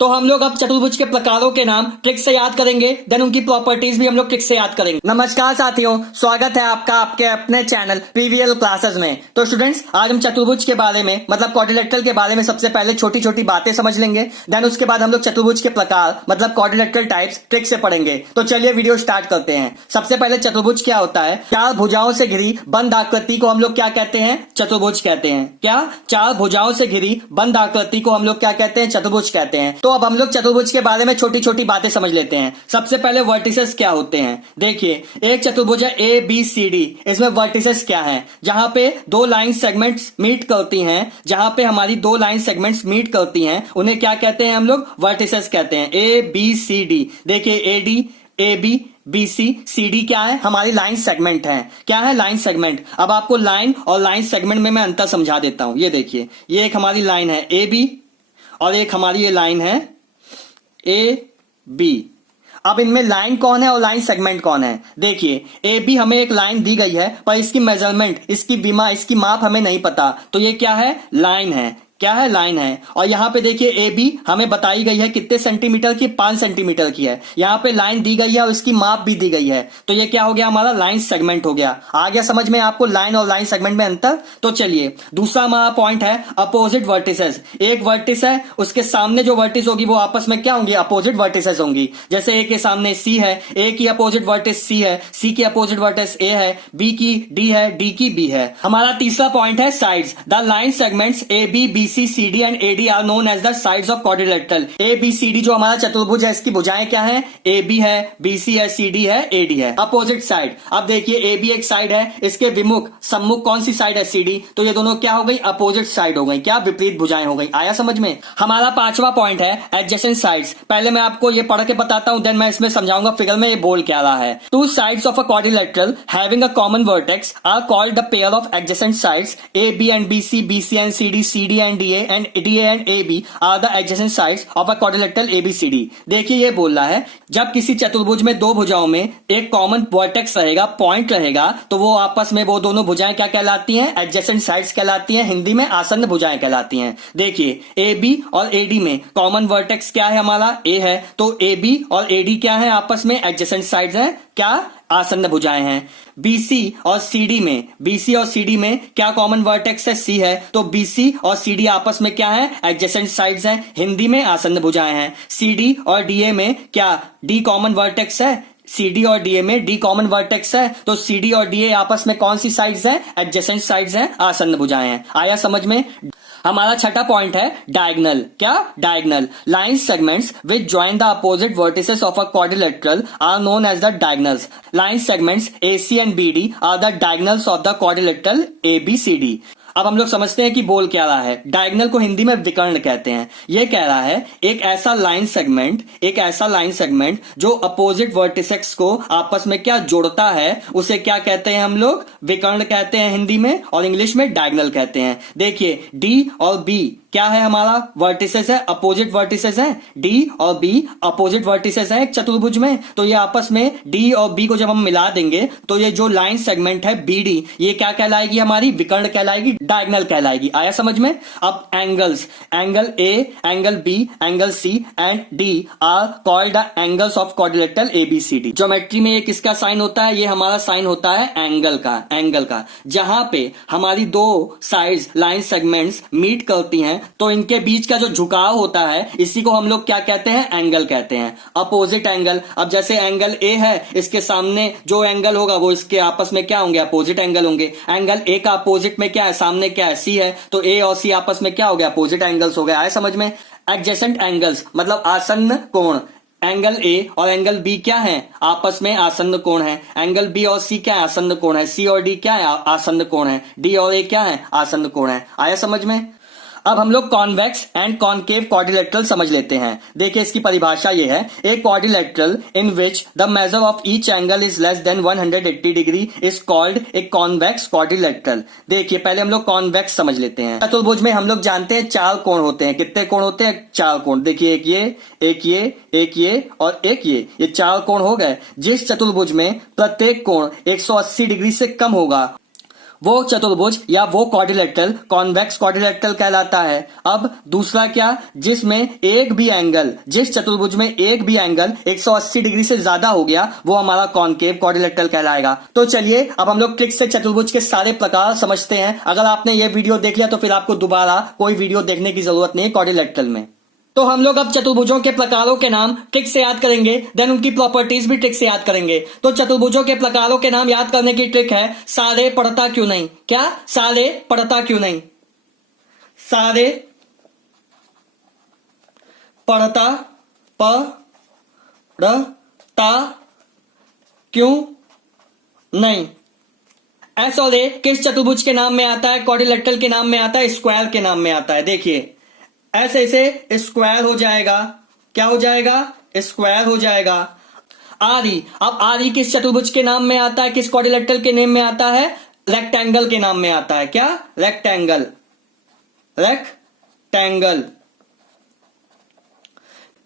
तो हम लोग अब चतुर्भुज के प्रकारों के नाम ट्रिक से याद करेंगे, देन उनकी प्रॉपर्टीज भी हम लोग ट्रिक से याद करेंगे। नमस्कार साथियों, स्वागत है आपका आपके अपने चैनल पीवीएल क्लासेस में। तो स्टूडेंट्स, आज हम चतुर्भुज के बारे में मतलब क्वाड्रिलेटरल के बारे में सबसे पहले छोटी छोटी बातें समझ लेंगे, देन उसके बाद हम लोग चतुर्भुज के प्रकार मतलब क्वाड्रिलेटरल टाइप्स ट्रिक से पढ़ेंगे। तो चलिए वीडियो स्टार्ट करते हैं। सबसे पहले चतुर्भुज क्या होता है? चार भुजाओं से घिरी बंद आकृति को हम लोग क्या कहते हैं? चतुर्भुज कहते हैं। क्या? चार भुजाओं से घिरी बंद आकृति को हम लोग क्या कहते हैं? चतुर्भुज कहते हैं। तो अब हम लोग चतुर्भुज के बारे में छोटी छोटी बातें समझ लेते हैं। सबसे पहले वर्टिसेस क्या होते हैं? देखिए, एक चतुर्भुज है ए बी सी डी, इसमें वर्टिसेस क्या है? जहां पे दो लाइन सेगमेंट्स मीट करती हैं, जहां पे हमारी दो लाइन सेगमेंट्स मीट करती हैं, उन्हें क्या कहते हैं? हम लोग वर्टिसेस कहते हैं। ए बी सी डी, देखिए A D A B B C C D क्या है? हमारी लाइन सेगमेंट है। क्या है? Line segment. अब आपको लाइन और लाइन सेगमेंट में मैं अंतर समझा देता हूं। ये देखिए, ये एक हमारी लाइन है ए बी और एक हमारी ये लाइन है ए बी। अब इनमें लाइन कौन है और लाइन सेगमेंट कौन है? देखिए, ए बी हमें एक लाइन दी गई है, पर इसकी मेजरमेंट, इसकी माप हमें नहीं पता, तो ये क्या है? लाइन है। क्या है? लाइन है। और यहां पे देखिए ए बी हमें बताई गई है कितने सेंटीमीटर की? 5 सेंटीमीटर की है। यहां पे लाइन दी गई है और उसकी माप भी दी गई है, तो ये क्या हो गया? हमारा लाइन सेगमेंट हो गया। आ गया समझ में आपको लाइन और लाइन सेगमेंट में अंतर? तो चलिए, दूसरा हमारा पॉइंट है अपोजिट वर्टिसेस। एक वर्टिस है, उसके सामने जो वर्टिस होगी वो आपस में क्या होंगी? अपोजिट वर्टिसेस होंगी। जैसे ए के सामने सी है, ए की अपोजिट वर्टिस सी है, सी की अपोजिट वर्टिस ए है, बी की डी है, डी की बी है। हमारा तीसरा पॉइंट है sides. The line segments A B B C C D and A D are known as the sides of quadrilateral. A B C D जो हमारा चतुर्भुज है, इसकी भुजाएं क्या है? ए बी है, बी सी है, सी डी है, ए डी है। अपोजिट साइड, अब देखिए ए बी एक साइड है, इसके विमुख सम्मुख कौन सी साइड है? C D. तो ये दोनों क्या हो गई? अपोजिट साइड हो गई। क्या? विपरीत भुजाएं हो गई। आया समझ में? हमारा पांचवा पॉइंट है एडजेसेंट साइड्स। पहले मैं आपको ये पढ़ के बताता हूं, देन मैं इसमें समझाऊंगा फिगर में ये बोल क्या रहा है। Two sides of a quadrilateral having a common vertex are called the pair of adjacent sides. A B and B C, B C and C D, C D and D A, and D A and A B are the adjacent sides of a quadrilateral A B C D. देखिए, ये बोल रहा है जब किसी चतुर्भुज में दो भुजाओं में एक कॉमन वर्टेक्स रहेगा, पॉइंट रहेगा, तो वो आपस में वो दोनों भुजाएं क्या कहलाती हैं? एडजेसेंट साइड्स कहलाती हैं। हिंदी में आसन्न भुजाएं कहलाती हैं। देखिए, ए बी और ए डी में कॉमन वर्टेक्स क्या है? हमारा ए है, तो ए बी और ए डी क्या है? आपस में एडजेसेंट साइड्स हैं। क्या? आसन्न भुजाएं हैं। बीसी और सीडी में, बीसी और सीडी में क्या कॉमन वर्टेक्स है? सी है, तो बीसी और सीडी आपस में क्या है? एडजेसेंट साइड्स हैं। हिंदी में आसन्न भुजाएं हैं। सीडी और डीए में क्या डी कॉमन वर्टेक्स है? सीडी और डीए में डी कॉमन वर्टेक्स है, तो सीडी और डीए आपस में कौन सी साइड्स हैं? एडजेसेंट साइड्स हैं, आसन्न भुजाएं हैं। आया समझ में? हमारा छठा पॉइंट है डायगोनल। क्या? Diagonal. Line segments which join the opposite vertices of a quadrilateral are known as the diagonals. Line segments A C and B D are the diagonals of the quadrilateral A B C D. अब हम लोग समझते हैं कि बोल क्या रहा है। डायगोनल को हिंदी में विकर्ण कहते हैं। ये कह रहा है एक ऐसा लाइन सेगमेंट जो अपोजिट वर्टिसेस को आपस में क्या जोड़ता है, उसे क्या कहते हैं? हम लोग विकर्ण कहते हैं हिंदी में, और इंग्लिश में डायगोनल कहते हैं। देखिए, डी और बी क्या है? हमारा वर्टिसेस है, अपोजिट वर्टिसेस है। डी और बी अपोजिट वर्टिसेस है एक चतुर्भुज में, तो ये आपस में डी और बी को जब हम मिला देंगे तो ये जो लाइन सेगमेंट है बी डी, ये क्या कहलाएगी? हमारी विकर्ण कहलाएगी, डायगोनल कहलाएगी। आया समझ में? अब angles, angle A, angle B, angle C and D are called the angles of quadrilateral A B C D. Geometry में ये किसका साइन होता है? ये हमारा साइन होता है एंगल का। जहां पे हमारी दो साइड्स लाइन सेगमेंट्स मीट करती हैं, तो इनके बीच का जो झुकाव होता है, इसी को हम लोग क्या कहते हैं? एंगल कहते हैं। अपोजिट एंगल, अब जैसे एंगल ए है, इसके सामने जो एंगल होगा वो इसके आपस में क्या होंगे? अपोजिट एंगल होंगे। एंगल ए का अपोजिट में क्या है? सामने क्या है? सी है, तो ए और सी आपस में क्या हो गया? अपोजिट एंगल्स हो गए। आए समझ में? एडजेसेंट एंगल्स मतलब आसन्न कोण। एंगल ए और एंगल बी क्या है? आपस में आसन्न कोण है। एंगल बी और सी क्या है? आसन्न कोण है। सी और डी क्या है? आसन्न कोण है। डी और ए क्या है? आसन्न कोण है। आया समझ में? अब हम लोग कॉन्वेक्स एंड कॉनकेव क्वाड्रिलेटरल समझ लेते हैं। देखिए, इसकी परिभाषा ये है, a quadrilateral in which the measure of each angle is less than 180 degree is called a convex quadrilateral. देखिए, पहले हम लोग कॉन्वेक्स समझ लेते हैं। चतुर्भुज में हम लोग जानते हैं 4 कोण होते हैं। कितने कोण होते हैं? 4 कोण। देखिए, एक ये, एक ये, एक ये और एक ये 4 कोण हो गए। जिस चतुर्भुज में प्रत्येक कोण 180 डिग्री से कम होगा वो चतुर्भुज या वो क्वाड्रिलेटरल कॉन्वेक्स क्वाड्रिलेटरल कहलाता है। अब दूसरा क्या, जिसमें एक भी एंगल, जिस चतुर्भुज में एक भी एंगल 180 डिग्री से ज्यादा हो गया वो हमारा कॉनकेव क्वाड्रिलेटरल कहलाएगा। तो चलिए अब हम लोग ट्रिक से चतुर्भुज के सारे प्रकार समझते हैं। अगर आपने ये वीडियो देख लिया तो फिर आपको दोबारा कोई वीडियो देखने की जरूरत नहीं है क्वाड्रिलेटरल में। तो हम लोग अब चतुर्भुजों के प्रकारों के नाम ट्रिक से याद करेंगे, देन उनकी प्रॉपर्टीज भी ट्रिक से याद करेंगे। तो चतुर्भुजों के प्रकारों के नाम याद करने की ट्रिक है सारे पढ़ता क्यों नहीं। क्या, सारे पढ़ता क्यों नहीं। सारे पढ़ता पढ़ता क्यों नहीं। एस और ए किस चतुर्भुज के नाम में आता है, क्वाड्रिलेटरल के नाम में आता है, स्क्वायर के नाम में आता है। देखिए ऐसे इसे स्क्वायर हो जाएगा, क्या हो जाएगा, स्क्वायर हो जाएगा। आरी, अब आरी किस चतुर्भुज के नाम में आता है, किस क्वाड्रिलेटरल के नेम में आता है, रेक्टेंगल के नाम में आता है। क्या, रेक्टेंगल, रेक्टेंगल।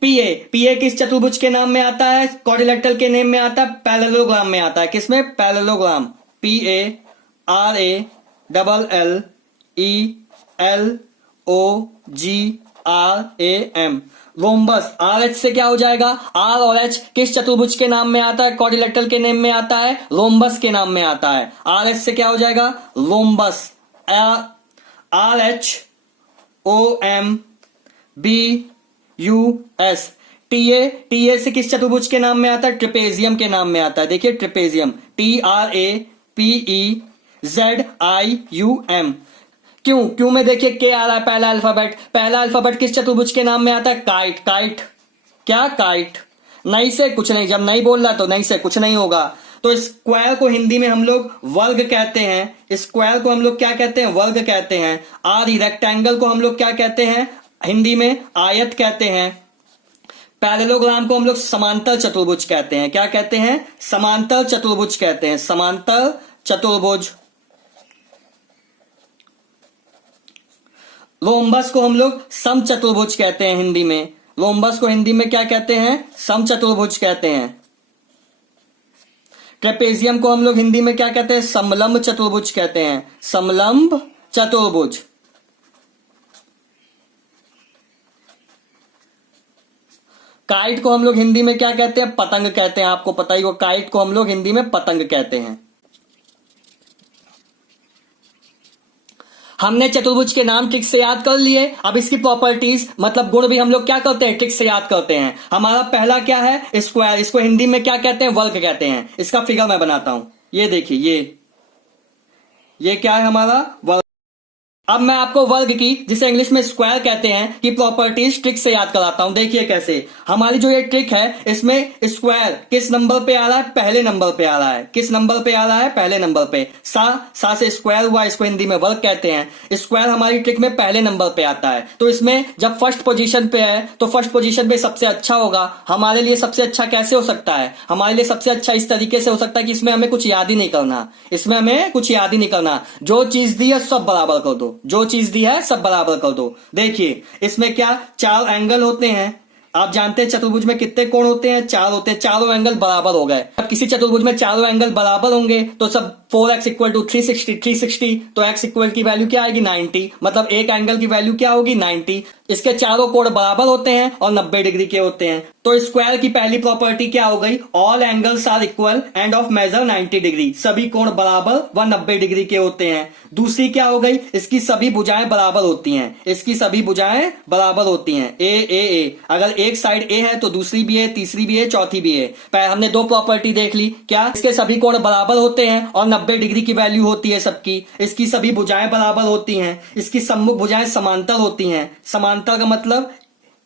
पीए, पीए किस चतुर्भुज के नाम में आता है, क्वाड्रिलेटरल के नेम में आता है, पैरेललोग्राम में आता है। किसमें, parallelogram, PARALLELOGRAM। Rhombus, R H से क्या हो जाएगा, आर और एच किस चतुर्भुज के नाम में आता है, क्वाड्रिलेटरल के नेम में आता है, रोम्बस के नाम में आता है। आर एच से क्या हो जाएगा, रोम्बस, RHOMBUS। टीए, टीए से किस चतुर्भुज के नाम में आता है, ट्रेपेजियम के नाम में आता है। देखिए ट्रेपेजियम, TRAPEZIUM। क्यों, क्यों में देखिए के आ रहा है, पहला अल्फाबेट, पहला अल्फाबेट किस चतुर्भुज के नाम में आता है, काइट, काइट। क्या, काइट। नहीं से कुछ नहीं, जब नहीं बोल रहा तो नहीं से कुछ नहीं होगा। तो स्क्वायर को हिंदी में हम लोग वर्ग कहते हैं, स्क्वायर को हम लोग क्या कहते हैं, वर्ग कहते हैं। आरी, रेक्टेंगल को हम लोग क्या कहते हैं, हिंदी में आयत कहते हैं। पैरेललोग्राम को हम लोग समांतर चतुर्भुज कहते हैं। क्या कहते हैं, समांतर चतुर्भुज कहते हैं, समांतर चतुर्भुज। रोम्बस को हम लोग समचतुर्भुज कहते हैं हिंदी में। रोम्बस को हिंदी में क्या कहते हैं, समचतुर्भुज कहते हैं। ट्रेपेजियम को हम लोग हिंदी में क्या कहते हैं, समलंब चतुर्भुज कहते हैं, समलंब चतुर्भुज। काइट को हम लोग हिंदी में क्या कहते हैं, पतंग कहते हैं। आपको पता ही हो, काइट को हम लोग हिंदी में पतंग कहते हैं। हमने चतुर्भुज के नाम ट्रिक से याद कर लिए। अब इसकी प्रॉपर्टीज मतलब गुण भी हम लोग क्या करते हैं, ट्रिक से याद करते हैं। हमारा पहला क्या है, स्क्वायर, इसको हिंदी में क्या कहते हैं, वर्ग कहते हैं। इसका फिगर मैं बनाता हूं, ये देखिए, ये क्या है हमारा, वर्ग। अब मैं आपको वर्ग की, जिसे इंग्लिश में स्क्वायर कहते हैं, की प्रॉपर्टीज ट्रिक से याद कराता हूं। देखिए कैसे, हमारी जो ये ट्रिक है इसमें स्क्वायर किस नंबर पे आ रहा है, पहले नंबर पे आ रहा है। किस नंबर पे आ रहा है, पहले नंबर पे। सा से स्क्वायर हुआ, इसको हिंदी में वर्ग कहते हैं। स्क्वायर हमारी ट्रिक में पहले नंबर पे आता है। तो इसमें जब फर्स्ट पोजीशन पे है तो फर्स्ट पोजीशन पे सबसे अच्छा होगा। हमारे लिए सबसे अच्छा कैसे हो सकता है, हमारे लिए सबसे अच्छा इस तरीके से हो सकता है कि इसमें हमें कुछ याद ही नहीं करना, इसमें हमें कुछ याद ही नहीं करना। जो चीज दी है सब बराबर कर दो, जो चीज दी है सब बराबर कर दो। देखिए इसमें क्या, 4 एंगल होते हैं। आप जानते हैं चतुर्भुज में कितने कोण होते हैं, 4 होते हैं। चारों एंगल बराबर हो गए। अब किसी चतुर्भुज में चारों एंगल बराबर होंगे तो सब 4x इक्वल टू 360 तो x इक्वल की वैल्यू क्या आएगी, 90। मतलब एक एंगल की वैल्यू क्या होगी, 90। इसके चारों कोण बराबर होते हैं और 90 डिग्री के होते हैं। तो स्क्वायर की पहली प्रॉपर्टी क्या हो गई, all angles are equal and of measure 90 degree. सभी कोण बराबर व 90 डिग्री के होते हैं। दूसरी क्या हो गई, इसकी सभी भुजाएं बराबर होती हैं। इसकी सभी भुजाएं बराबर होती हैं, ए। अगर एक साइड ए है तो दूसरी भी है, तीसरी भी है, चौथी भी है। हमने 2 प्रॉपर्टी देख ली। क्या, इसके सभी कोण बराबर होते हैं और 90 डिग्री की वैल्यू होती है सबकी। इसकी सभी भुजाएं बराबर होती हैं। इसकी सम्मुख भुजाएं समांतर होती हैं। समांतर का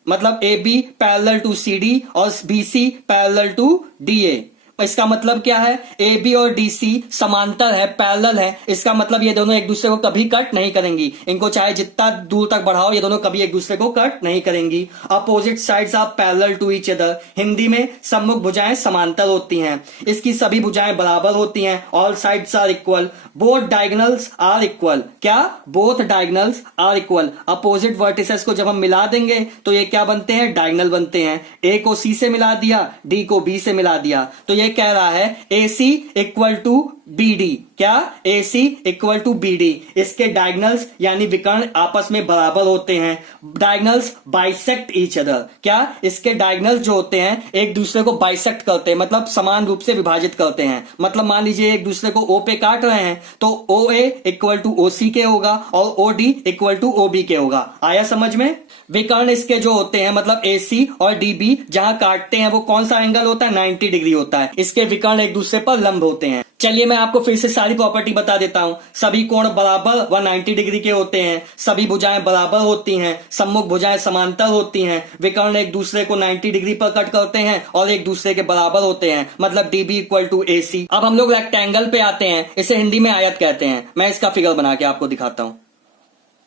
मतलब A B parallel to C D और B C parallel to D A. इसका मतलब क्या है, ए बी और डी सी समांतर है, पैरेलल है। इसका मतलब ये दोनों एक दूसरे को कभी कट नहीं करेंगी। इनको चाहे जितना दूर तक बढ़ाओ ये दोनों कभी एक दूसरे को कट नहीं करेंगी। Opposite sides are parallel to each other. Hindi में सम्मुख भुजाएं समांतर होती हैं। इसकी सभी भुजाएं बराबर होती हैं। All sides are equal. Both diagonals are equal. क्या, both diagonals are equal. Opposite vertices को जब हम मिला देंगे तो ये क्या बनते हैं, डायगोनल बनते हैं। ए को सी से मिला दिया, डी को बी से मिला दिया, तो ये ये कह रहा है AC इक्वल टू BD। क्या? AC equal to BD। इसके डायगनल्स यानी विकर्ण आपस में बराबर होते हैं। Diagonals bisect each other. क्या? इसके डायगनल्स जो होते हैं एक दूसरे को बाइसेक्ट करते हैं, मतलब समान रूप से विभाजित करते हैं। मतलब मान लीजिए एक दूसरे को O पे काट रहे हैं तो OA इक्वल टू OC के होगा और OD इक्वल टू OB के होगा। आया समझ में? विकर्ण इसके जो होते हैं मतलब AC और DB जहां काटते हैं वो कौन सा एंगल होता है? 90 डिग्री होता है। इसके विकर्ण एक दूसरे पर लंब होते हैं। चलिए मैं आपको फिर से सारी प्रॉपर्टी बता देता हूं। सभी कोण बराबर व 90 डिग्री के होते हैं। सभी भुजाएं बराबर होती हैं। सम्मुख भुजाएं समांतर होती हैं। विकर्ण एक दूसरे को 90 डिग्री पर कट करते हैं और एक दूसरे के बराबर होते हैं, मतलब DB इक्वल टू AC। अब हम लोग रेक्टेंगल पे आते हैं। इसे हिंदी में आयत कहते हैं। मैं इसका फिगर बना के आपको दिखाता हूं।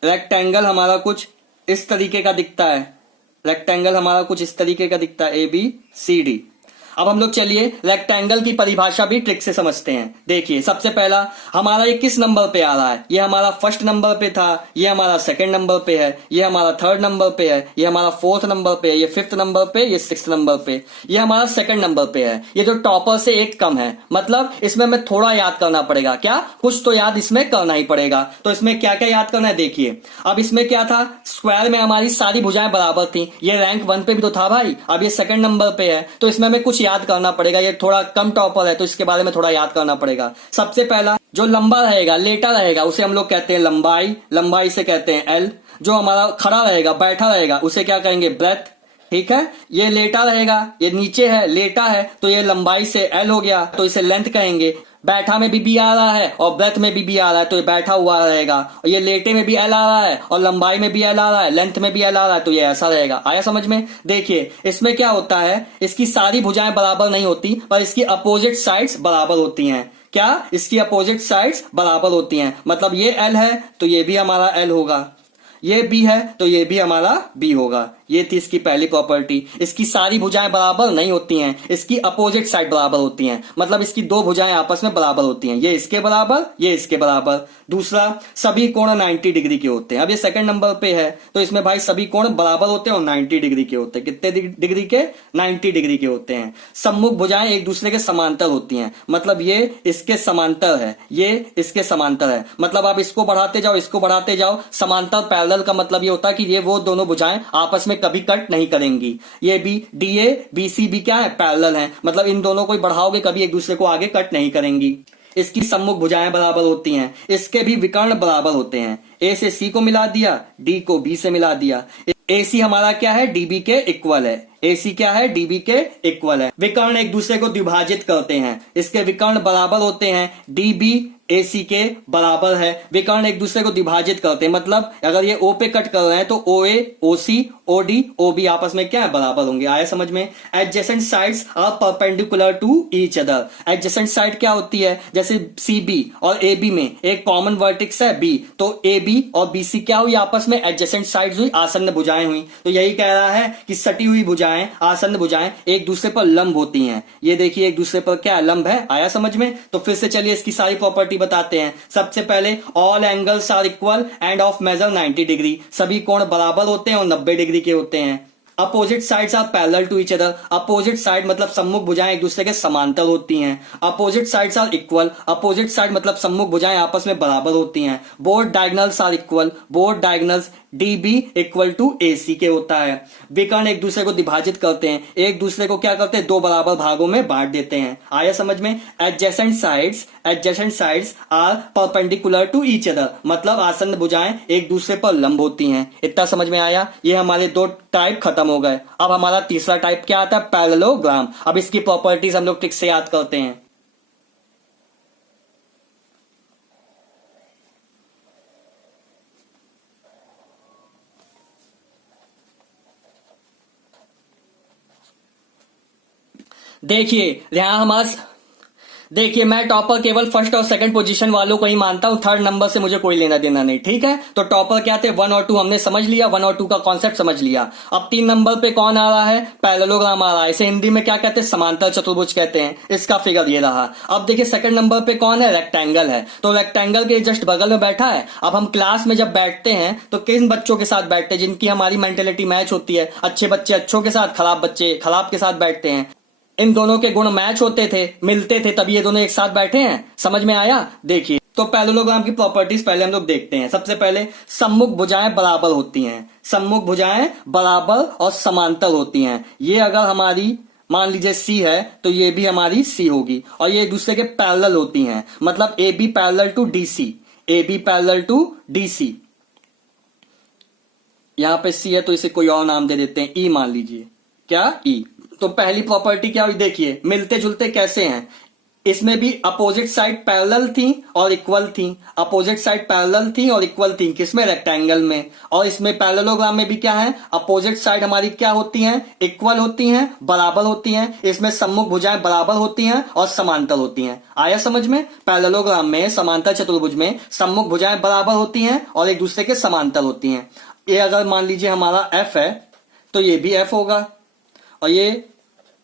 रेक्टेंगल हमारा कुछ इस तरीके का दिखता है। रेक्टेंगल हमारा कुछ इस तरीके का दिखता है ABCD। अब हम लोग चलिए रेक्टेंगल की परिभाषा भी ट्रिक से समझते हैं। देखिए सबसे पहला हमारा ये किस नंबर पे आ रहा है? ये हमारा फर्स्ट नंबर पे था, ये हमारा सेकंड नंबर पे है, ये हमारा थर्ड नंबर पे है, ये हमारा फोर्थ नंबर पे है, ये फिफ्थ नंबर पे, ये सिक्स्थ नंबर पे, ये हमारा सेकंड नंबर पे है। ये जो टॉपर से एक कम है, मतलब इसमें हमें थोड़ा याद करना पड़ेगा। क्या? कुछ तो याद इसमें करना ही पड़ेगा। तो इसमें क्या क्या याद करना है देखिए। अब इसमें क्या था? स्क्वायर में हमारी सारी भुजाएं बराबर थी। ये रैंक 1 पे भी तो था भाई। अब ये सेकंड नंबर पे है तो इसमें हमें कुछ याद करना पड़ेगा। ये थोड़ा कम टॉपर है तो इसके बारे में थोड़ा याद करना पड़ेगा। सबसे पहला जो लंबा रहेगा, लेटा रहेगा, उसे हम लोग कहते हैं लंबाई। लंबाई से कहते हैं L। जो हमारा खड़ा रहेगा, बैठा रहेगा, उसे क्या कहेंगे? ब्रेथ। ठीक है। ये लेटा रहेगा, ये नीचे है, लेटा है, तो ये लंबाई से L हो गया, तो इसे लेंथ कहेंगे। बैठा में भी आ रहा है और ब्रेथ में भी आ रहा है तो ये बैठा हुआ रहेगा। और ये लेटे में भी L आ रहा है और लंबाई में भी L आ रहा है, लेंथ में भी L आ रहा है, तो ये ऐसा रहेगा। आया समझ में? देखिए इसमें क्या होता है, इसकी सारी भुजाएं बराबर नहीं होती पर इसकी अपोजिट साइड्स बराबर होती हैं। क्या? इसकी अपोजिट साइड्स बराबर होती हैं। मतलब ये L है तो ये भी हमारा L होगा, ये B है तो ये भी हमारा B होगा। ये थी इसकी पहली प्रॉपर्टी। इसकी सारी भुजाएं बराबर नहीं होती हैं, इसकी अपोजिट साइड बराबर होती हैं। मतलब इसकी दो भुजाएं आपस में बराबर होती हैं, ये इसके बराबर, ये इसके बराबर। दूसरा, सभी कोण 90 डिग्री के होते हैं। अब ये सेकंड नंबर पे है तो इसमें भाई सभी कोण बराबर होते हैं और 90 डिग्री के होते हैं। कितने डिग्री के? 90 डिग्री के होते हैं। सम्मुख भुजाएं एक दूसरे के समांतर होती हैं। मतलब ये इसके समांतर है, ये इसके समांतर है। मतलब आप इसको बढ़ाते जाओ, इसको बढ़ाते जाओ। समांतर पैरेलल का मतलब ये होता है कि ये वो दोनों भुजाएं आपस में कभी कट नहीं करेंगी। ये भी DA BC भी क्या है? पैरेलल हैं। मतलब इन दोनों को बढ़ाओगे कभी एक दूसरे को आगे कट नहीं करेंगी। इसकी सम्मुख भुजाएं बराबर होती हैं। इसके भी विकर्ण बराबर होते हैं। A से C को मिला दिया, D को B से मिला दिया। AC हमारा क्या है? DB के इक्वल है। AC क्या है? DB के इक्वल है। विकर्ण एक दूसरे को द्विभाजित करते हैं। इसके विकर्ण बराबर होते हैं। DB AC के बराबर है। विकर्ण एक दूसरे को द्विभाजित करते हैं। मतलब अगर ये O पे कट कर रहे हैं तो OA OC OD OB आपस में क्या है? बराबर होंगे। आया समझ में? Adjacent sides are perpendicular to each other. Adjacent side क्या होती है? जैसे CB और AB में एक कॉमन वर्टेक्स है B, तो AB और BC क्या हुई? आपस में एडजेसेंट साइड्स हुई, आसन्न भुजाएं हुई। तो यही कह रहा है कि सटी हुई भुजाएं, आसन्न भुजाएं एक दूसरे पर लंब होती हैं। ये देखिए एक दूसरे पर क्या लंब है। आया समझ में? तो फिर से चलिए इसकी सारी प्रॉपर्टी बताते हैं। सबसे पहले all angles are equal and of measure 90 degree. सभी कोण बराबर होते हैं और 90 डिग्री के होते हैं। Opposite sides are parallel to each other. Opposite side मतलब सम्मुख भुजाएं एक दूसरे के समांतर होती हैं। Opposite sides are equal. Opposite side मतलब सम्मुख भुजाएं आपस में बराबर होती हैं। Both diagonals are equal. Both diagonals DB equal to AC के होता है। विकर्ण एक दूसरे को विभाजित करते हैं। एक दूसरे को क्या करते हैं? दो बराबर भागों में बांट देते हैं। आया समझ में? Adjacent sides are perpendicular to each other. मतलब आसन्न भुजाएं एक दूसरे पर लंब होती हैं। इतना समझ में आया? ये हमारे दो टाइप खत्म हो गए। अब हमारा तीसरा टाइप क्या आता है? पैरेललोग्राम। अब इसकी प्रॉपर्टीज हम लोग ट्रिक से याद करते हैं। देखिए मैं टॉपर केवल फर्स्ट और सेकंड पोजीशन वालों को ही मानता हूं। थर्ड नंबर से मुझे कोई लेना देना नहीं। ठीक है। तो टॉपर क्या थे? 1 और 2 हमने समझ लिया, 1 और 2 का कॉन्सेप्ट समझ लिया। अब 3 नंबर पे कौन आ रहा है? पैरेललोग्राम आ रहा है। इसे हिंदी में क्या कहते हैं? समांतर चतुर्भुज कहते हैं। इसका फिगर ये रहा। अब देखिए सेकंड नंबर पे कौन है? रेक्टेंगल है। तो रेक्टेंगल के जस्ट बगल में बैठा है। अब हम क्लास में जब बैठते हैं तो किन बच्चों के साथ बैठते हैं? जिनकी हमारी मेंटेलिटी मैच होती है। अच्छे बच्चे अच्छों के साथ, खराब बच्चे खराब के साथ बैठते हैं। इन दोनों के गुण मैच होते थे, मिलते थे, तभी ये दोनों एक साथ बैठे हैं। समझ में आया? देखिए, तो पैरेललोग्राम की प्रॉपर्टीज पहले हम लोग देखते हैं। सबसे पहले सम्मुख भुजाएं बराबर होती हैं, सम्मुख भुजाएं बराबर और समांतर होती हैं। ये अगर हमारी मान लीजिए सी है तो ये भी हमारी सी होगी, और ये एक दूसरे के पैरेलल होती हैं, मतलब A B parallel to D C, A B parallel to D C. यहां पे सी है तो इसे कोई और नाम दे देते हैं, ई मान लीजिए। क्या? ई। तो पहली प्रॉपर्टी क्या हुई? देखिए मिलते जुलते कैसे हैं। इसमें भी अपोजिट साइड पैरेलल थी और इक्वल थी, अपोजिट साइड पैरेलल थी और इक्वल थी। किसमें? रेक्टेंगल में। और इसमें पैरेललोग्राम में भी क्या है? अपोजिट साइड हमारी क्या होती हैं? इक्वल होती हैं, बराबर होती हैं। इसमें सम्मुख भुजाएं बराबर होती हैं और समांतर होती हैं। आया समझ में? पैरेललोग्राम में समांतर चतुर्भुज में सम्मुख भुजाएं बराबर होती हैं और एक दूसरे के समांतर होती हैं। ये अगर मान लीजिए हमारा एफ है तो ये भी एफ होगा, और ये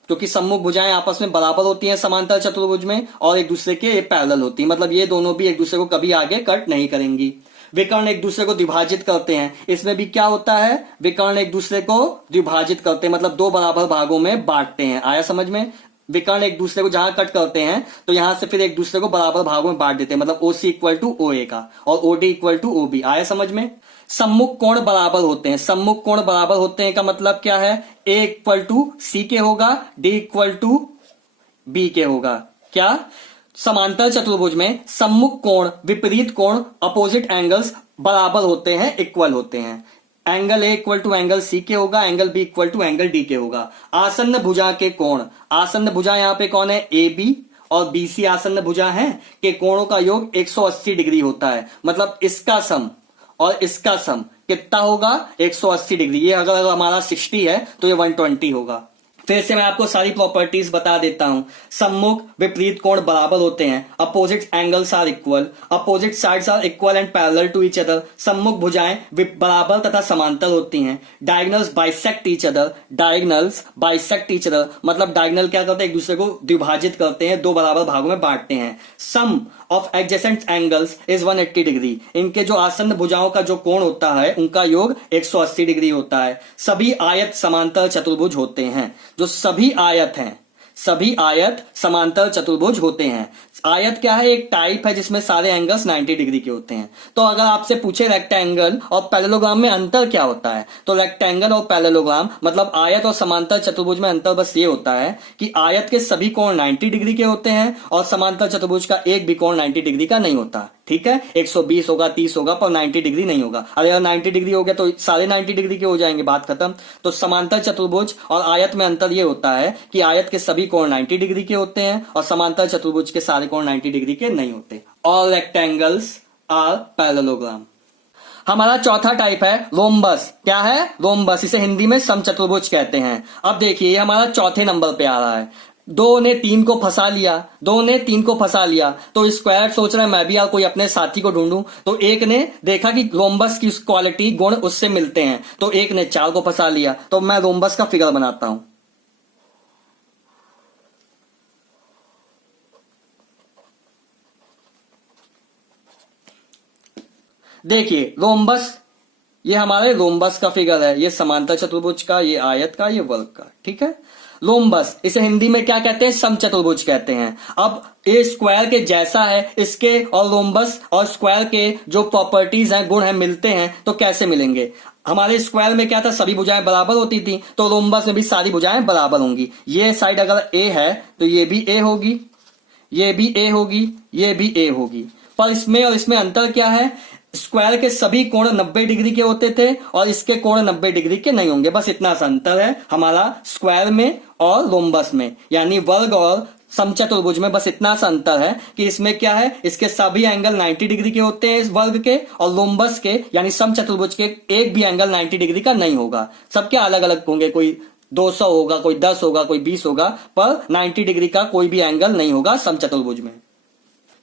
क्योंकि सम्मुख भुजाएं आपस में बराबर होती हैं समांतर चतुर्भुज में और एक दूसरे के पैरेलल होती हैं, मतलब ये दोनों भी एक दूसरे को कभी आगे कट नहीं करेंगी। विकर्ण एक दूसरे को द्विभाजित करते हैं, इसमें भी क्या होता है? विकर्ण एक दूसरे को द्विभाजित करते हैं, मतलब दो बराबर भागों में बांटते हैं। आया समझ में? विकर्ण एक दूसरे को जहां कट करते हैं तो यहां से फिर एक दूसरे को बराबर भागों में बांट देते हैं, मतलब ओसी इक्वल टू ओ ए का और OD equal to O B. आया समझ में? सम्मुख कोण बराबर होते हैं, सम्मुख कोण बराबर होते हैं का मतलब क्या है? ए इक्वल टू सी के होगा, डी इक्वल टू बी के होगा। क्या? समांतर चतुर्भुज में सम्मुख कोण, विपरीत कोण, अपोजिट एंगल्स बराबर होते हैं, इक्वल होते हैं। Angle A equal to angle C के होगा, angle B equal to angle D के होगा। आसन्न भुजा के कोण, आसन्न भुजा यहां पे कौन है? ए बी और बी सी आसन्न भुजा है के कोणों का योग 180 डिग्री होता है, मतलब इसका सम और इसका सम कितना होगा? 180 डिग्री। ये अगर हमारा 60 है तो ये 120 होगा। फिर से मैं आपको सारी प्रॉपर्टीज बता देता हूं। सम्मुख विपरीत कोण बराबर होते हैं, opposite angles are equal, opposite sides are equal and parallel to each other. सम्मुख भुजाएं बराबर तथा समांतर होती हैं। Diagonals bisect each other, diagonals bisect each other, मतलब डायगोनल क्या करते हैं? एक दूसरे को द्विभाजित करते हैं, दो बराबर भागों में बांटते हैं। Sum of adjacent angles is 180 degree. इनके जो आसन्न भुजाओं का जो कोण होता है उनका योग 180 डिग्री होता है। सभी आयत समांतर चतुर्भुज होते हैं। जो सभी आयत हैं, सभी आयत समांतर चतुर्भुज होते हैं। आयत क्या है? एक टाइप है जिसमें सारे एंगल्स 90 डिग्री के होते हैं। तो अगर आपसे पूछे रेक्टेंगल और पैरेललोग्राम में अंतर क्या होता है, तो रेक्टेंगल और पैरेललोग्राम मतलब आयत और समांतर चतुर्भुज में अंतर बस ये होता है कि आयत के सभी कोण 90 डिग्री के होते हैं और समांतर चतुर्भुज का एक भी कोण 90 डिग्री का नहीं होता। ठीक है, 120 होगा, 30 होगा, पर 90 डिग्री नहीं होगा। अगर 90 डिग्री हो गया तो सारे 90 डिग्री के हो जाएंगे, बात खत्म। तो समांतर चतुर्भुज और आयत में अंतर यह होता है कि आयत के सभी कोण 90 डिग्री के होते हैं और समांतर चतुर्भुज के सारे कोण 90 डिग्री के नहीं होते। All rectangles are parallelogram. हमारा चौथा टाइप है रोम्बस। क्या है? रोम्बस। इसे हिंदी में समचतुर्भुज कहते हैं। अब देखिए ये हमारा चौथे नंबर पे आ रहा है। दो ने तीन को फंसा लिया, दो ने तीन को फंसा लिया, तो स्क्वायर सोच रहा है मैं भी कोई अपने साथी को ढूंढूं। तो एक ने देखा कि रोम्बस की क्वालिटी गुण उससे मिलते हैं, तो एक ने चार को फंसा लिया। तो मैं रोम्बस का फिगर बनाता हूं। देखिए रोम्बस, ये हमारे रोम्बस का फिगर है। ये समांतर चतुर्भुज का, ये आयत का, ये वर्ग का। ठीक है, रोम्बस। इसे हिंदी में क्या कहते हैं? समचतुर्भुज कहते हैं। अब ये स्क्वायर के जैसा है, इसके और रोम्बस और स्क्वायर के जो प्रॉपर्टीज हैं, गुण हैं, मिलते हैं। तो कैसे मिलेंगे? हमारे स्क्वायर में क्या था? सभी भुजाएं बराबर होती थी, तो रोम्बस में भी सारी भुजाएं बराबर होंगी। ये साइड अगर ए है तो ये भी ए होगी, ये भी ए होगी, ये भी ए होगी। पर इसमें और इसमें अंतर क्या है? स्क्वायर के सभी कोण 90 डिग्री के होते थे और इसके कोण 90 डिग्री के नहीं होंगे। बस इतना सा अंतर है हमारा स्क्वायर में और रोम्बस में, यानी वर्ग और समचतुर्भुज में। बस इतना सा अंतर है कि इसमें क्या है? इसके सभी एंगल 90 डिग्री के होते हैं इस वर्ग के, और रोम्बस के यानी समचतुर्भुज के एक भी एंगल 90 डिग्री का नहीं होगा। सबके अलग अलग होंगे, कोई 200 होगा, कोई 10 होगा, कोई 20 होगा, पर 90 डिग्री का कोई भी एंगल नहीं होगा समचतुर्भुज में।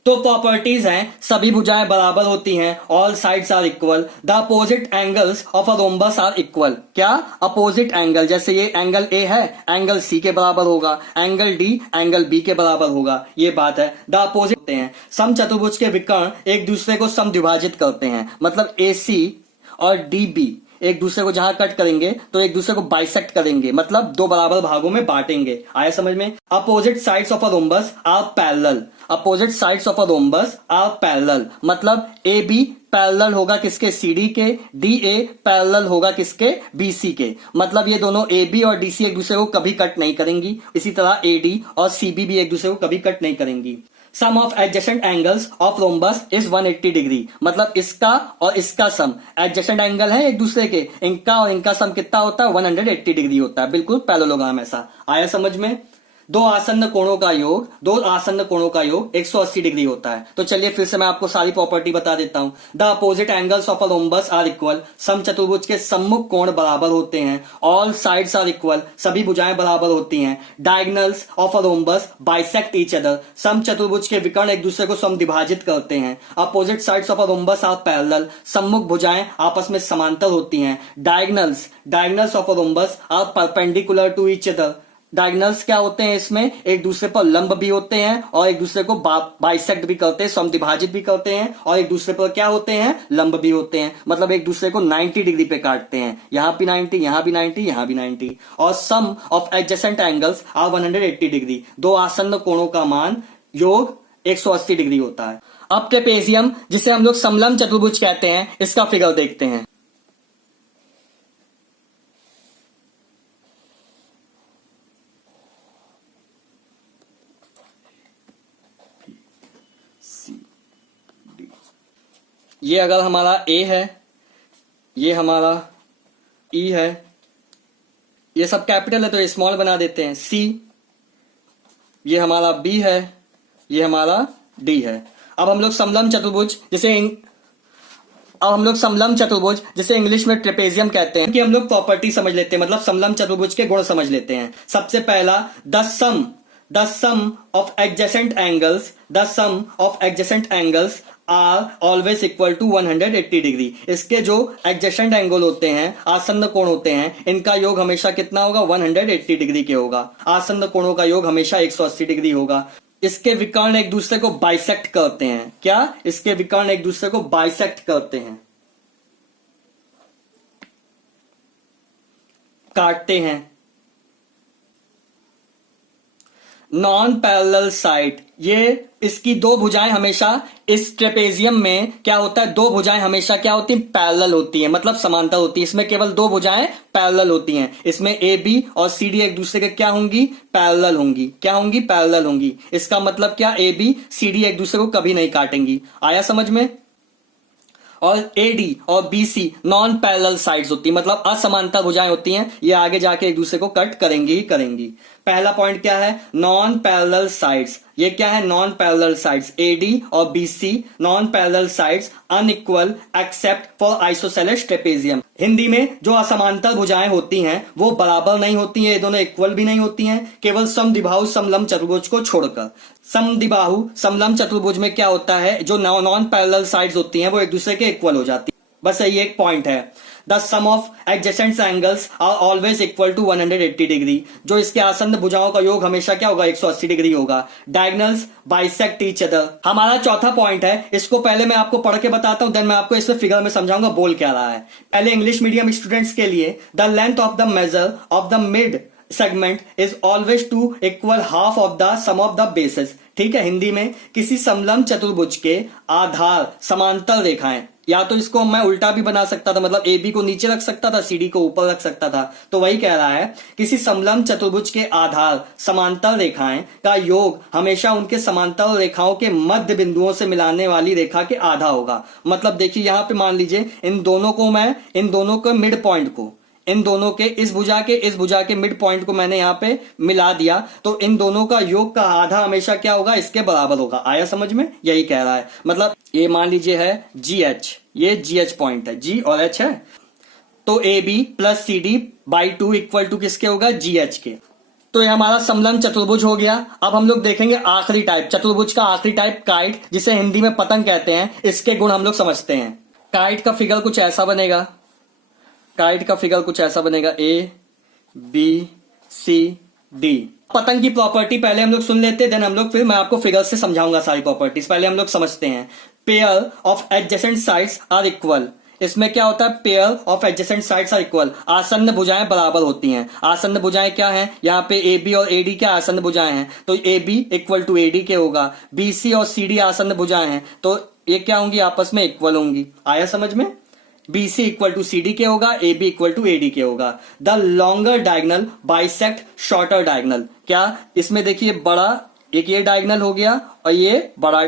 तो प्रॉपर्टीज हैं, सभी भुजाएं बराबर होती हैं, all sides are equal, the opposite angles of a rhombus are equal. क्या? अपोजिट एंगल, जैसे ये एंगल ए है, एंगल सी के बराबर होगा, एंगल डी एंगल बी के बराबर होगा, ये बात है। द अपोजिट होते हैं, समचतुर्भुज के विकर्ण एक दूसरे को समद्विभाजित करते हैं, मतलब ए सी और डी बी एक दूसरे को जहां कट करेंगे तो एक दूसरे को बाइसेक्ट करेंगे, मतलब दो बराबर भागों में बांटेंगे। आया समझ में? Opposite sides of a rhombus are parallel. Opposite sides of a rhombus are parallel मतलब ए बी पैरेलल होगा किसके? CD के। DA पैरेलल होगा किसके? BC के। मतलब ये दोनों AB और DC एक दूसरे को कभी कट नहीं करेंगी। इसी तरह AD और CB भी एक दूसरे को कभी कट नहीं करेंगी। Sum of adjacent angles of rhombus is 180 degree मतलब इसका और इसका सम, एडजेसेंट एंगल है एक दूसरे के, इनका और इनका सम कितना होता है? 180 डिग्री होता है। बिल्कुल पैरेललोग्राम ऐसा। आया समझ में? दो आसन्न कोणों का योग 180 डिग्री होता है। तो चलिए फिर से मैं आपको सारी प्रॉपर्टी बता देता हूं। The opposite angles of a rhombus are equal. समचतुर्भुज के सम्मुख कोण बराबर होते हैं। ऑल साइड्स आर इक्वल, सभी भुजाएं बराबर होती हैं। Diagonals of a rhombus bisect each other. समचतुर्भुज के विकर्ण एक दूसरे को समद्विभाजित करते हैं। Opposite sides of a rhombus are parallel, सम्मुख भुजाएं आपस में समांतर होती हैं। Diagonals of a rhombus are perpendicular to each other. Diagonals क्या होते हैं? इसमें एक दूसरे पर लंब भी होते हैं और एक दूसरे को बाइसेक्ट भी करते हैं, समद्विभाजित भी करते हैं, और एक दूसरे पर क्या होते हैं? लंब भी होते हैं। मतलब एक दूसरे को 90 डिग्री पे काटते हैं। यहां भी 90, यहां भी 90, यहां भी 90। और sum of adjacent angles are 180 degree. दो आसन्न कोणों का मान योग 180 डिग्री होता है। अब ट्रेपेजियम, जिसे हम लोग समलंब चतुर्भुज कहते हैं, इसका फिगर देखते हैं। ये अगर हमारा A है, ये हमारा E है, ये सब कैपिटल है तो स्मॉल बना देते हैं। C, ये हमारा B है, ये हमारा D है। अब हम लोग समलंब चतुर्भुज जिसे इंग्लिश में ट्रेपेजियम कहते हैं कि हम लोग प्रॉपर्टी समझ लेते हैं, मतलब समलंब चतुर्भुज के गुण समझ लेते हैं। सबसे पहला the sum of adjacent angles are always equal to 180 degree. इसके जो एडजेसेंट एंगल होते हैं, आसन्न कोण होते हैं, इनका योग हमेशा कितना होगा? 180 डिग्री के होगा। आसन्न कोणों का योग हमेशा 180 डिग्री होगा। इसके विकर्ण एक दूसरे को बाइसेक्ट करते हैं। क्या? इसके विकर्ण एक दूसरे को बाइसेक्ट करते हैं, काटते हैं। नॉन पैरेलल साइड, ये इसकी दो भुजाएं हमेशा, इस ट्रेपेजियम में क्या होता है? दो भुजाएं हमेशा क्या होती हैं? पैरेलल होती हैं, मतलब समांतर होती है। इसमें केवल दो भुजाएं पैरेलल होती हैं। इसमें AB और CD एक दूसरे के क्या होंगी? पैरेलल होंगी। क्या होंगी? पैरेलल होंगी। इसका मतलब क्या? AB CD एक दूसरे को कभी नहीं काटेंगी। आया समझ में? और AD और BC नॉन पैरेलल साइड्स होती है, मतलब असमांतर भुजाएं होती हैं। ये आगे जाके एक दूसरे को कट करेंगी ही करेंगी। पहला पॉइंट क्या है? Non parallel sides. ये क्या है? Non parallel sides. AD और BC non parallel sides unequal except for isosceles trapezium. Hindi में जो असमांतर भुजाएं होती हैं वो बराबर नहीं होती हैं, ये दोनों इक्वल भी नहीं होती हैं, केवल समद्विबाहु समलंब चतुर्भुज को छोड़कर। समद्विबाहु समलंब चतुर्भुज में क्या होता है? जो नॉन पैरेलल साइड्स होती हैं वो एक दूसरे के इक्वल हो जाती है। बस यही एक पॉइंट है। The sum of adjacent angles are always equal to 180 degree. जो इसके आसन्न भुजाओं का योग हमेशा क्या होगा? 180 डिग्री होगा। Diagonals bisect each other. हमारा चौथा पॉइंट है, इसको पहले मैं आपको पढ़ के बताता हूं, देन मैं आपको इसमें फिगर में समझाऊंगा बोल क्या रहा है। पहले इंग्लिश मीडियम स्टूडेंट्स के लिए, the length of the measure of the mid segment is always to equal half of the sum of the bases. ठीक है, हिंदी में किसी समलंब चतुर्भुज के आधार समांतर रेखाएं, या तो इसको मैं उल्टा भी बना सकता था, मतलब AB को नीचे रख सकता था, CD को ऊपर रख सकता था। तो वही कह रहा है, किसी समलंब चतुर्भुज के आधार समांतर रेखाएं का योग हमेशा उनके समांतर रेखाओं के मध्य बिंदुओं से मिलाने वाली रेखा के आधा होगा। मतलब देखिए यहां पे मान लीजिए इन दोनों के मिड पॉइंट को, इन दोनों के इस भुजा के मिड पॉइंट को मैंने यहां पे मिला दिया, तो इन दोनों का योग का आधा हमेशा क्या होगा? इसके बराबर होगा। आया समझ में? यही कह रहा है। मतलब ये मान लीजिए है GH, ये GH पॉइंट है, G और H है, तो AB plus CD by 2 equal to किसके होगा? GH के। तो ये हमारा समलंब चतुर्भुज हो गया। अब हम लोग देखेंगे आखिरी टाइप, चतुर्भुज का आखिरी टाइप काइट, जिसे हिंदी में पतंग कहते हैं। इसके गुण हम लोग समझते हैं। काइट का फिगर कुछ ऐसा बनेगा, A B C D। पतंग की प्रॉपर्टी पहले हम लोग सुन लेते हैं, देन हम लोग फिर मैं आपको फिगर से समझाऊंगा सारी प्रॉपर्टीज। पहले हम लोग समझते हैं। Pair of adjacent sides are equal. इसमें क्या होता है, pair of adjacent sides are equal, आसन्न भुजाएं बराबर होती हैं। आसन्न भुजाएं क्या हैं, यहाँ पे ए बी और ए डी क्या आसन्न भुजाएं हैं, तो A B equal to A D के होगा। बी सी और सी डी आसन्न भुजाएं हैं, तो ये क्या होंगी, आपस में इक्वल होंगी। आया समझ में, B C equal to C D के होगा, A B equal to A D के होगा। The longer diagonal bisect shorter diagonal, क्या इसमें देखिए बड़ा एक ये डायगनल हो गया और ये बड़ा,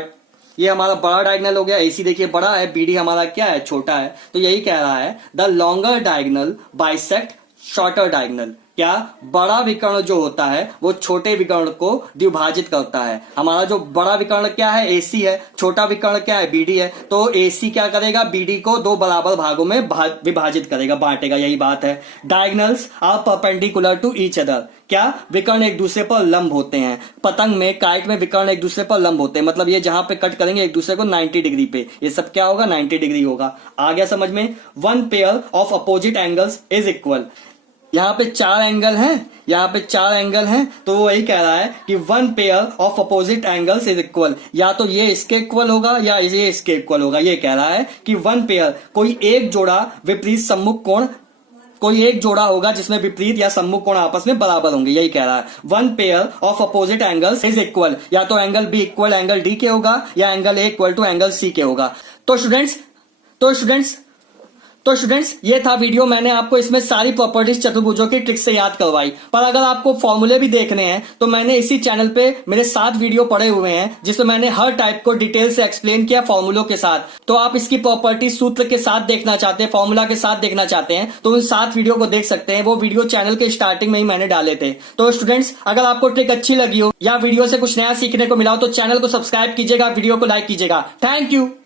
ये हमारा बड़ा डायगनल हो गया। एसी देखिए बड़ा है, बीडी हमारा क्या है, छोटा है। तो यही कह रहा है the longer diagonal bisect shorter diagonal, क्या बड़ा विकर्ण जो होता है वो छोटे विकर्ण को द्विभाजित करता है। हमारा जो बड़ा विकर्ण क्या है, एसी है, छोटा विकर्ण क्या है, बीडी है। तो एसी क्या करेगा, बीडी को दो बराबर भागों में विभाजित करेगा, बांटेगा, यही बात है। Diagonals are perpendicular to each other, क्या विकर्ण एक दूसरे पर लंब होते हैं। पतंग में, काइट में विकर्ण एक दूसरे पर लंब होते हैं, मतलब ये जहां पे कट करेंगे एक दूसरे को 90 डिग्री पे, ये सब क्या होगा, 90 डिग्री होगा। आ गया समझ में। One pair of opposite angles is equal, यहाँ पे चार एंगल हैं, यहाँ पे चार एंगल हैं, तो वही कह रहा है कि one pair of opposite angles is equal, या तो ये इसके इक्वल होगा या ये इसके इक्वल होगा। ये कह रहा है कि वन पेयर, कोई एक जोड़ा विपरीत सम्मुख कोण, कोई एक जोड़ा होगा जिसमें विपरीत या सम्मुख कोण आपस में बराबर होंगे, यही कह रहा है। One pair of opposite angles is equal, या तो angle B equal angle D के होगा या angle A equal to angle C के होगा। तो स्टूडेंट्स ये था वीडियो, मैंने आपको इसमें सारी प्रॉपर्टीज चतुर्भुजों की ट्रिक से याद करवाई। पर अगर आपको फॉर्मूले भी देखने हैं तो मैंने इसी चैनल पे मेरे 7 वीडियो पड़े हुए हैं जिसमें मैंने हर टाइप को डिटेल से एक्सप्लेन किया फॉर्मूलों के साथ। तो आप इसकी प्रॉपर्टी सूत्र के साथ देखना चाहते हैं, फॉर्मूला के साथ देखना चाहते हैं तो उन 7 वीडियो को देख सकते हैं। वो वीडियो चैनल के स्टार्टिंग में ही मैंने डाले थे। तो स्टूडेंट्स अगर आपको ट्रिक अच्छी लगी हो या वीडियो से कुछ नया सीखने को मिला हो तो चैनल को सब्सक्राइब कीजिएगा, वीडियो को लाइक कीजिएगा। Thank you.